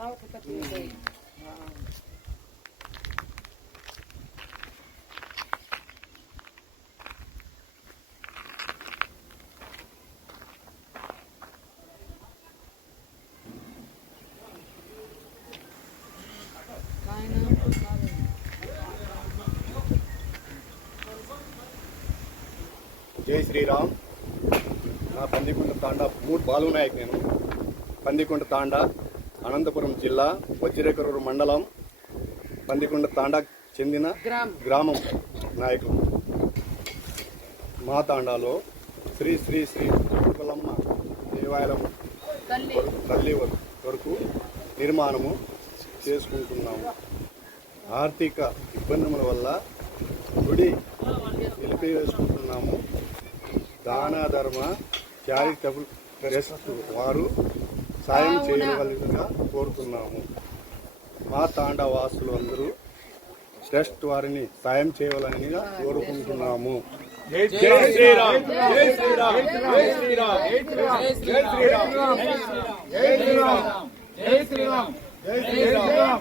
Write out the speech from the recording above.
జై శ్రీరామ్. నా పందికొండ తాండా మూడు బాలునాయక్. నేను పందికొండ తాండా, అనంతపురం జిల్లా, వజ్రేకరూరు మండలం, పందికొండ తాండా చెందిన గ్రామం నాయకులు. మా తాండాలో శ్రీ శ్రీ శ్రీ కులమ్మ దేవాలయం తల్లి వరకు నిర్మాణము చేసుకుంటున్నాము. ఆర్థిక ఇబ్బందుల వల్ల గుడి నిలిపివేసుకుంటున్నాము. దాన ధర్మ చారిటబుల్ ట్రస్ట్ వారు సాయం చేయవలసిందిగా కోరుతున్నాము. మా తాండా వాసులు అందరూ ట్రస్ట్ వారిని సాయం చేయవలనిగా కోరుకుంటున్నాము. జై శ్రీరామ్. జై శ్రీరామ్. జై శ్రీరామ్. జై శ్రీరామ్. జై శ్రీరామ్. జై శ్రీరామ్. జై శ్రీరామ్. జై శ్రీరామ్.